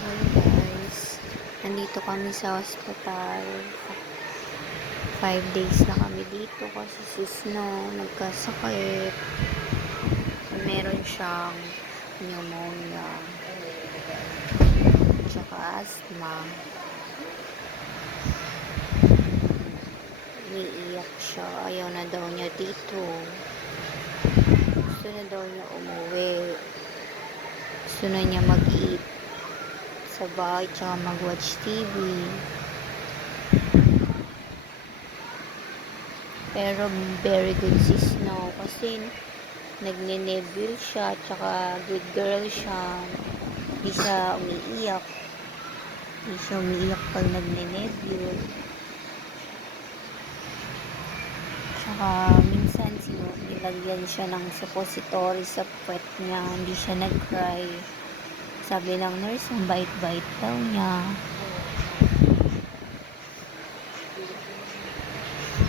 Hi guys, nandito kami sa hospital. Five days na kami dito kasi si Snow nagkasakit. Meron siyang pneumonia. Tsaka asthma. Umiiyak siya. Ayaw na daw niya dito. Gusto na daw niya umuwi. Gusto na niya mag-eat sa bahay tsaka mag-watch TV. Pero very good si Snow kasi nagne-nebule siya tsaka good girl siya. Hindi siya umiiyak. Hindi siya umiiyak pag nagne-nebule. Tsaka minsan sino, nilagyan siya ng suppository sa puwet niya. Hindi siya nag-cry. Sabi ng nurse, ang bait-bait daw niya.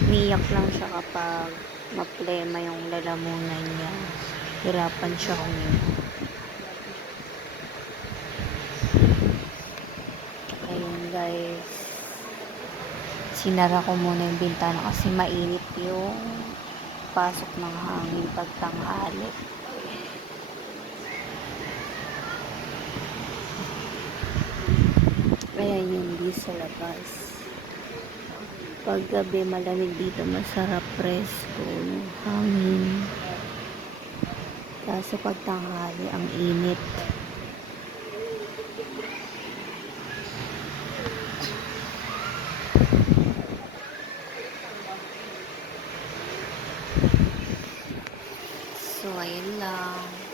Umiyak lang siya kapag maplema yung lalamunan niya. Hirapan siya umiyak. Ayun guys. Sinara ko muna yung bintana kasi mainit yung pasok ng hangin pagtanghali. kaya hindi sa labas. Paggabi malamig dito masarap presko hangin. Kaso pag tanghali ang init. So ayun lang.